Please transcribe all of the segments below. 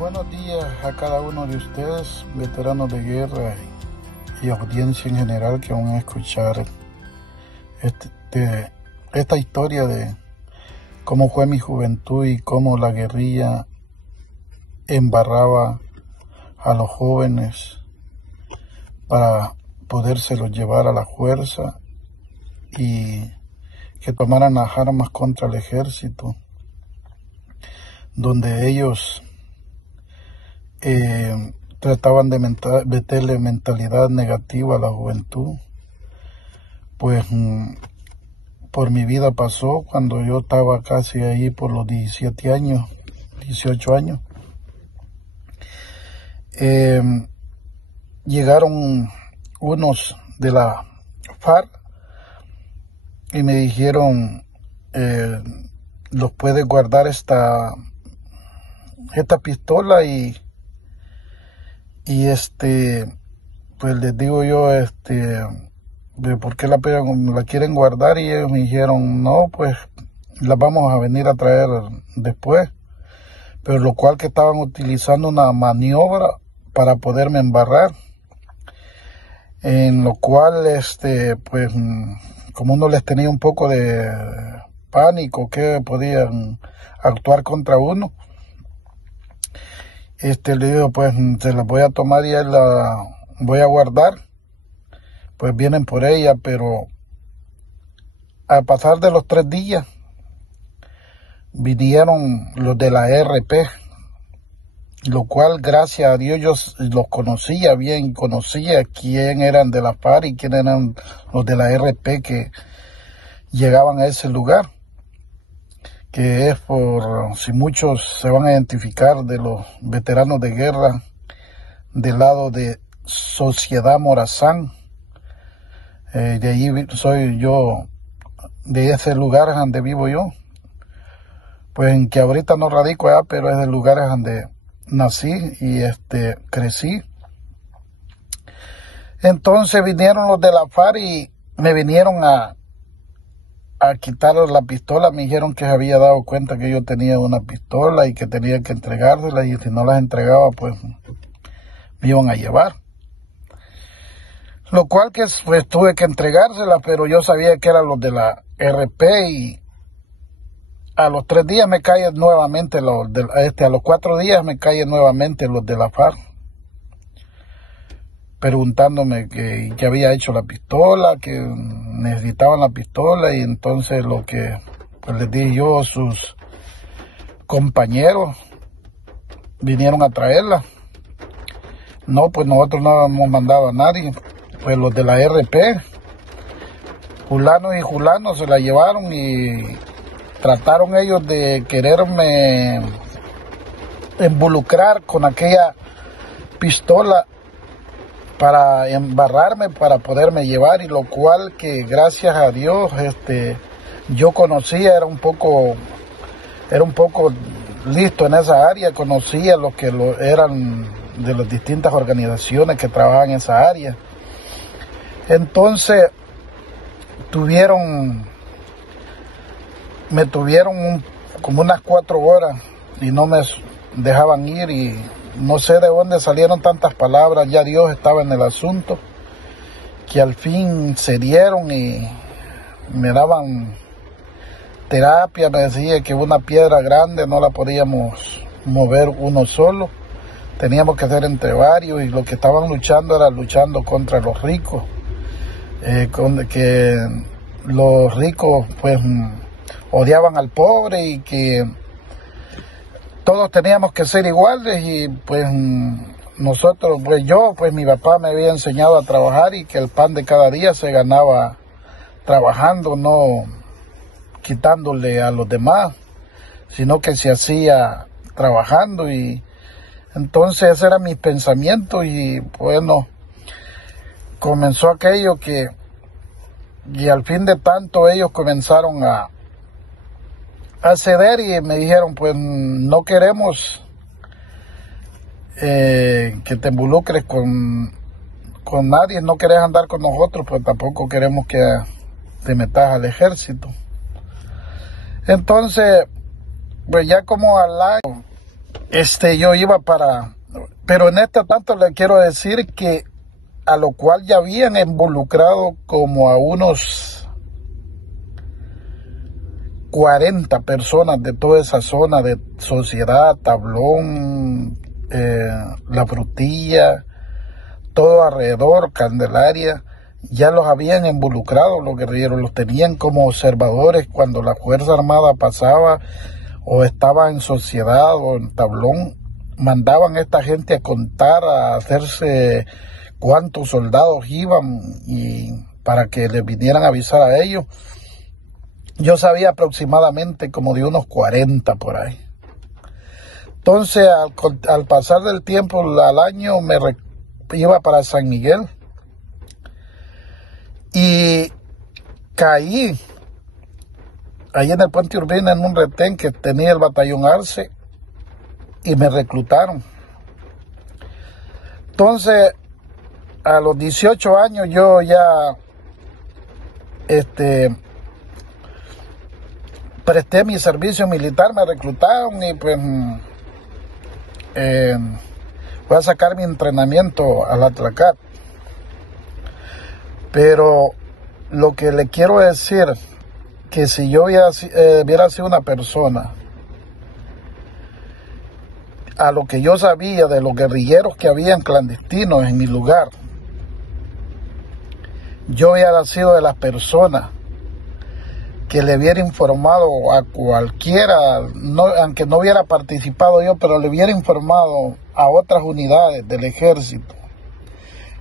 Buenos días a cada uno de ustedes, veteranos de guerra y audiencia en general que van a escuchar esta historia de cómo fue mi juventud y cómo la guerrilla embarraba a los jóvenes para podérselos llevar a la fuerza y que tomaran las armas contra el ejército, donde ellos trataban de meterle mentalidad negativa a la juventud. Pues por mi vida pasó cuando yo estaba casi ahí por los 17 años, 18 años. Llegaron unos de la FARC y me dijeron, los puedes guardar esta pistola y pues les digo yo, de por qué la quieren guardar, y ellos me dijeron, no, pues la vamos a venir a traer después, pero lo cual que estaban utilizando una maniobra para poderme embarrar, en lo cual, pues como uno les tenía un poco de pánico que podían actuar contra uno, le digo, pues se la voy a tomar y la voy a guardar. Pues vienen por ella, pero al pasar de los 3 días, vinieron los de la RP, lo cual gracias a Dios yo los conocía bien, conocía quién eran de la FARC y quién eran los de la RP que llegaban a ese lugar, que es por, si muchos se van a identificar, de los veteranos de guerra del lado de Sociedad Morazán. De allí soy yo, de ese lugar donde vivo yo, pues en que ahorita no radico allá, pero es del lugar donde nací y crecí. Entonces vinieron los de la FARC y me vinieron a quitar la pistola. Me dijeron que se había dado cuenta que yo tenía una pistola y que tenía que entregársela, y si no las entregaba pues me iban a llevar. Lo cual que pues tuve que entregársela, pero yo sabía que eran los de la RP, y a los 3 días me caen nuevamente a los 4 días me caen nuevamente los de la FARC, preguntándome que había hecho la pistola, que necesitaban la pistola, y entonces lo que pues les dije yo, sus compañeros vinieron a traerla. No, pues nosotros no hemos mandado a nadie. Pues los de la RP, fulano y fulano, se la llevaron y trataron ellos de quererme involucrar con aquella pistola para embarrarme, para poderme llevar, y lo cual que gracias a Dios yo conocía, era un poco listo en esa área, conocía los que eran de las distintas organizaciones que trabajan en esa área. Entonces me tuvieron como unas 4 horas y no me dejaban ir, y no sé de dónde salieron tantas palabras. Ya Dios estaba en el asunto, que al fin se dieron y me daban terapia. Me decía que una piedra grande no la podíamos mover uno solo, teníamos que hacer entre varios, y lo que estaban luchando era luchando contra los ricos, que los ricos pues odiaban al pobre, y que todos teníamos que ser iguales, y pues nosotros, pues yo, pues mi papá me había enseñado a trabajar, y que el pan de cada día se ganaba trabajando, no quitándole a los demás, sino que se hacía trabajando. Y entonces ese era mi pensamiento, y bueno, comenzó aquello y al fin de tanto ellos comenzaron a ceder, y me dijeron, pues no queremos que te involucres con nadie, no querés andar con nosotros, pues tampoco queremos que te metas al ejército. Entonces, pues ya como al año yo iba para, pero en este tanto le quiero decir que a lo cual ya habían involucrado como a unos 40 personas de toda esa zona de Sociedad, Tablón, La Frutilla, todo alrededor, Candelaria. Ya los habían involucrado los guerrilleros, los tenían como observadores cuando la Fuerza Armada pasaba o estaba en Sociedad o en Tablón. Mandaban a esta gente a contar, a hacerse cuántos soldados iban y para que les vinieran a avisar a ellos. Yo sabía aproximadamente como de unos 40 por ahí. Entonces, al pasar del tiempo, al año, iba para San Miguel y caí ahí en el Puente Urbina en un retén que tenía el batallón Arce y me reclutaron. Entonces, a los 18 años yo ya presté mi servicio militar, me reclutaron y pues voy a sacar mi entrenamiento a la Tlacat. Pero lo que le quiero decir, que si yo hubiera sido una persona, a lo que yo sabía de los guerrilleros que habían clandestinos en mi lugar, yo hubiera sido de las personas que le hubiera informado a cualquiera, aunque no hubiera participado yo, pero le hubiera informado a otras unidades del ejército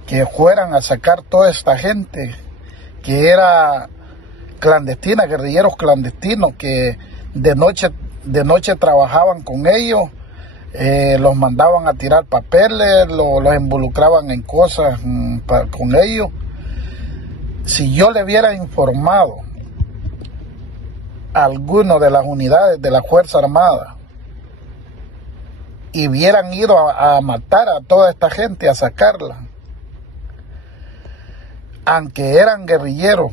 que fueran a sacar toda esta gente que era clandestina, guerrilleros clandestinos que de noche trabajaban con ellos, los mandaban a tirar papeles, los involucraban en cosas con ellos. Si yo le hubiera informado a alguno de las unidades de la Fuerza Armada y hubieran ido a matar a toda esta gente, a sacarla, aunque eran guerrilleros,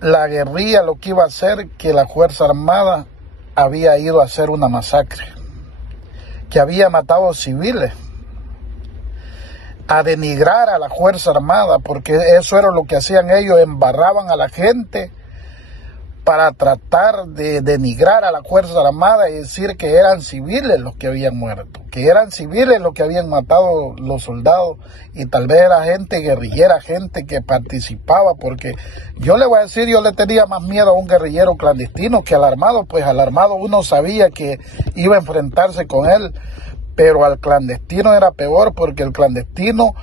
la guerrilla lo que iba a hacer, que la Fuerza Armada había ido a hacer una masacre, que había matado civiles, a denigrar a la Fuerza Armada, porque eso era lo que hacían ellos, embarraban a la gente para tratar de denigrar a la Fuerza Armada y decir que eran civiles los que habían muerto, que eran civiles los que habían matado los soldados, y tal vez era gente guerrillera, gente que participaba, porque yo le voy a decir, yo le tenía más miedo a un guerrillero clandestino que al armado, pues al armado uno sabía que iba a enfrentarse con él, pero al clandestino era peor, porque el clandestino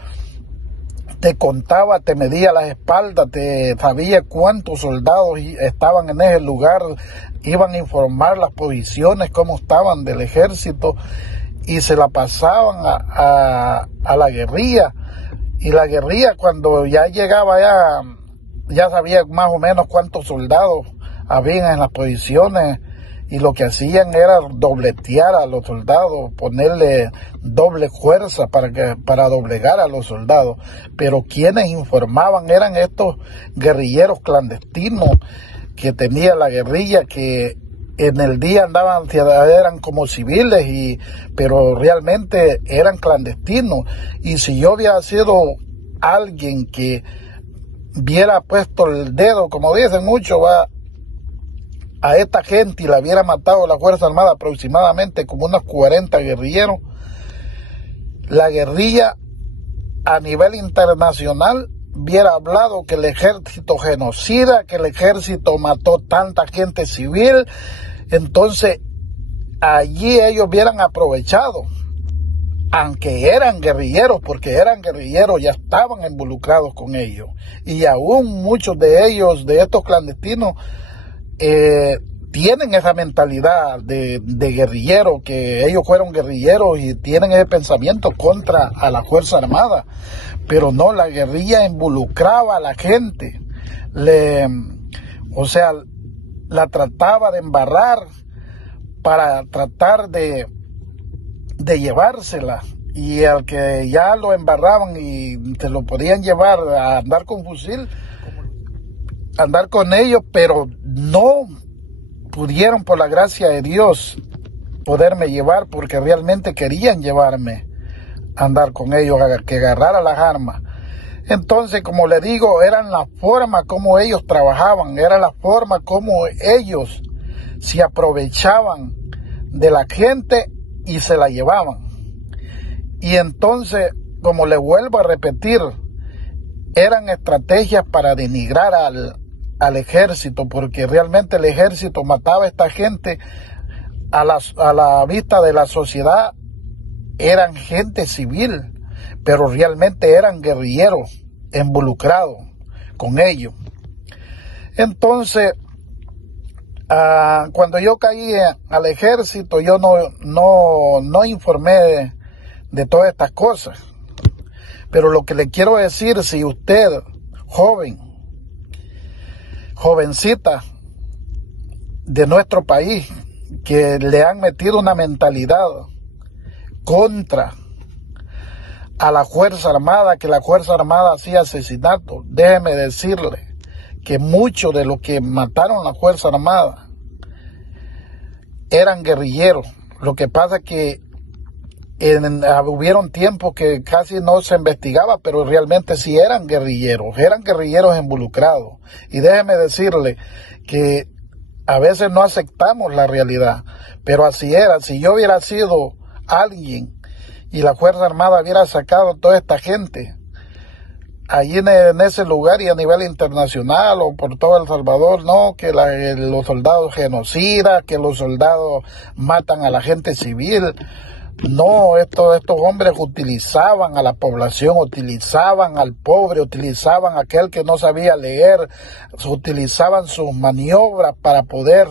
te contaba, te medía las espaldas, te sabía cuántos soldados estaban en ese lugar, iban a informar las posiciones, cómo estaban del ejército, y se la pasaban a la guerrilla. Y la guerrilla, cuando ya llegaba ya sabía más o menos cuántos soldados habían en las posiciones, y lo que hacían era dobletear a los soldados, ponerle doble fuerza para doblegar a los soldados. Pero quienes informaban eran estos guerrilleros clandestinos que tenía la guerrilla, que en el día eran como civiles, pero realmente eran clandestinos. Y si yo hubiera sido alguien que hubiera puesto el dedo, como dicen muchos, a esta gente y la hubiera matado la Fuerza Armada, aproximadamente como unos 40 guerrilleros, la guerrilla a nivel internacional hubiera hablado que el ejército genocida, que el ejército mató tanta gente civil. Entonces allí ellos hubieran aprovechado, aunque eran guerrilleros, porque eran guerrilleros, ya estaban involucrados con ellos, y aún muchos de ellos, de estos clandestinos, tienen esa mentalidad de guerrillero, que ellos fueron guerrilleros y tienen ese pensamiento contra a la Fuerza Armada. Pero no, la guerrilla involucraba a la gente, la trataba de embarrar para tratar de llevársela, y al que ya lo embarraban y se lo podían llevar a andar con fusil, andar con ellos, pero no pudieron, por la gracia de Dios, poderme llevar, porque realmente querían llevarme a andar con ellos, a que agarrara las armas. Entonces, como le digo, eran la forma como ellos trabajaban, era la forma como ellos se aprovechaban de la gente y se la llevaban. Y entonces, como le vuelvo a repetir, eran estrategias para denigrar al ejército, porque realmente el ejército mataba a esta gente a la vista de la sociedad. Eran gente civil, pero realmente eran guerrilleros involucrados con ellos. Entonces, cuando yo caí al ejército, yo no informé de todas estas cosas. Pero lo que le quiero decir, si usted, jovencita de nuestro país, que le han metido una mentalidad contra a la Fuerza Armada, que la Fuerza Armada hacía asesinatos, déjeme decirle que muchos de los que mataron a la Fuerza Armada eran guerrilleros. Lo que pasa es que hubieron tiempos que casi no se investigaba, pero realmente sí eran guerrilleros involucrados. Y déjeme decirle que a veces no aceptamos la realidad, pero así era. Si yo hubiera sido alguien y la Fuerza Armada hubiera sacado a toda esta gente allí en ese lugar y a nivel internacional o por todo El Salvador, no, que los soldados genocidas, que los soldados matan a la gente civil. No, estos hombres utilizaban a la población, utilizaban al pobre, utilizaban a aquel que no sabía leer, utilizaban sus maniobras para poder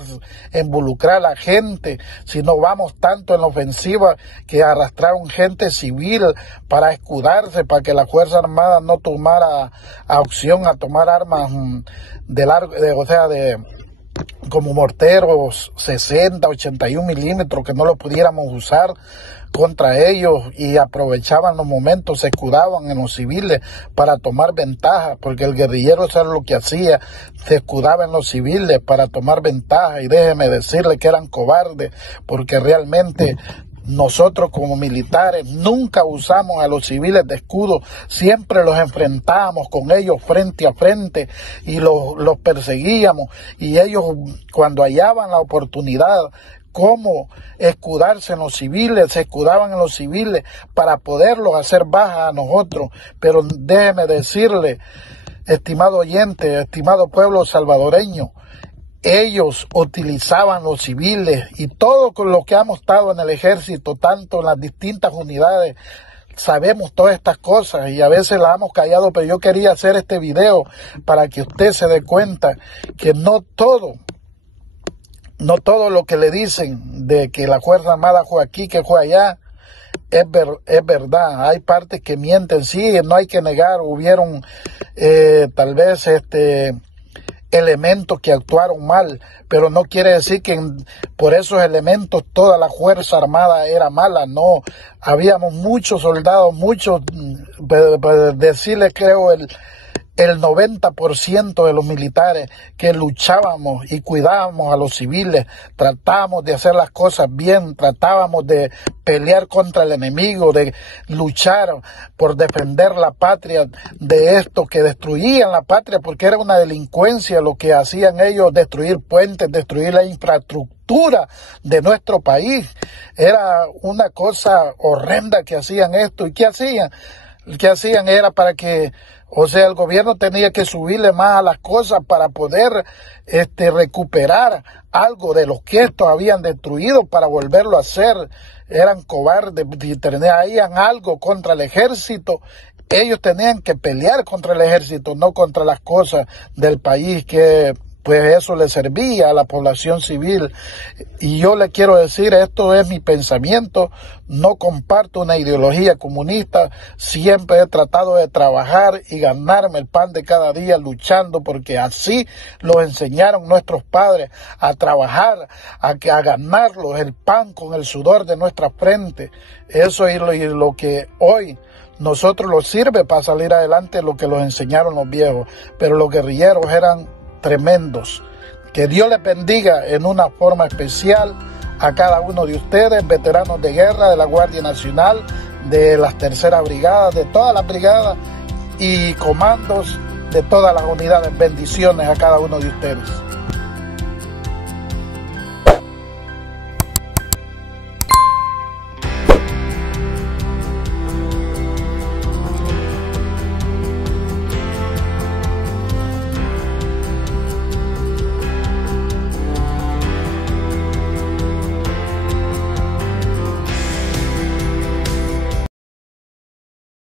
involucrar a la gente. Si no vamos tanto en la ofensiva, que arrastraron gente civil para escudarse, para que la Fuerza Armada no tomara opción a tomar armas como morteros 60, 81 milímetros, que no lo pudiéramos usar contra ellos, y aprovechaban los momentos, se escudaban en los civiles para tomar ventaja, porque el guerrillero eso era lo que hacía, se escudaba en los civiles para tomar ventaja. Y déjeme decirle que eran cobardes, porque realmente nosotros como militares nunca usamos a los civiles de escudo, siempre los enfrentábamos con ellos frente a frente y los perseguíamos, y ellos cuando hallaban la oportunidad cómo escudarse en los civiles, se escudaban en los civiles para poderlos hacer baja a nosotros. Pero déjeme decirle, estimado oyente, estimado pueblo salvadoreño, ellos utilizaban los civiles, y todo con lo que hemos estado en el ejército, tanto en las distintas unidades, sabemos todas estas cosas y a veces las hemos callado, pero yo quería hacer este video para que usted se dé cuenta que no todo lo que le dicen de que la Fuerza Armada fue aquí, que fue allá, es verdad. Hay partes que mienten, sí, no hay que negar, hubieron tal vez elementos que actuaron mal, pero no quiere decir que por esos elementos toda la Fuerza Armada era mala. No, habíamos muchos soldados, decirles creo el 90% de los militares que luchábamos y cuidábamos a los civiles, tratábamos de hacer las cosas bien, tratábamos de pelear contra el enemigo, de luchar por defender la patria de estos que destruían la patria, porque era una delincuencia lo que hacían ellos, destruir puentes, destruir la infraestructura de nuestro país. Era una cosa horrenda que hacían esto. ¿Y qué hacían? ¿Qué hacían? Era para que, el gobierno tenía que subirle más a las cosas para poder recuperar algo de los que estos habían destruido para volverlo a hacer. Eran cobardes, si tenían algo contra el ejército, ellos tenían que pelear contra el ejército, no contra las cosas del país, que pues eso le servía a la población civil. Y yo le quiero decir, esto es mi pensamiento, no comparto una ideología comunista, siempre he tratado de trabajar y ganarme el pan de cada día luchando, porque así los enseñaron nuestros padres, a trabajar, a ganarlos el pan con el sudor de nuestra frente. Eso es lo que hoy nosotros nos sirve para salir adelante, lo que los enseñaron los viejos. Pero los guerrilleros eran tremendos. Que Dios les bendiga en una forma especial a cada uno de ustedes, veteranos de guerra, de la Guardia Nacional, de las terceras brigadas, de todas las brigadas y comandos de todas las unidades. Bendiciones a cada uno de ustedes.